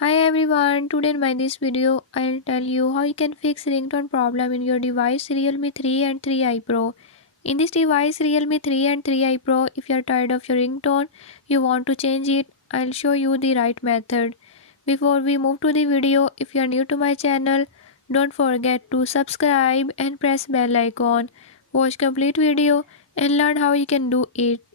Hi everyone, today in my this video I'll tell you how you can fix ringtone problem in your device Realme 3 and 3i Pro. In this device Realme 3 and 3i Pro, if you are tired of your ringtone, you want to change it, I'll show you the right method. Before we move to the video, if you are new to my channel, don't forget to subscribe and press bell icon. Watch complete video and learn how you can do it.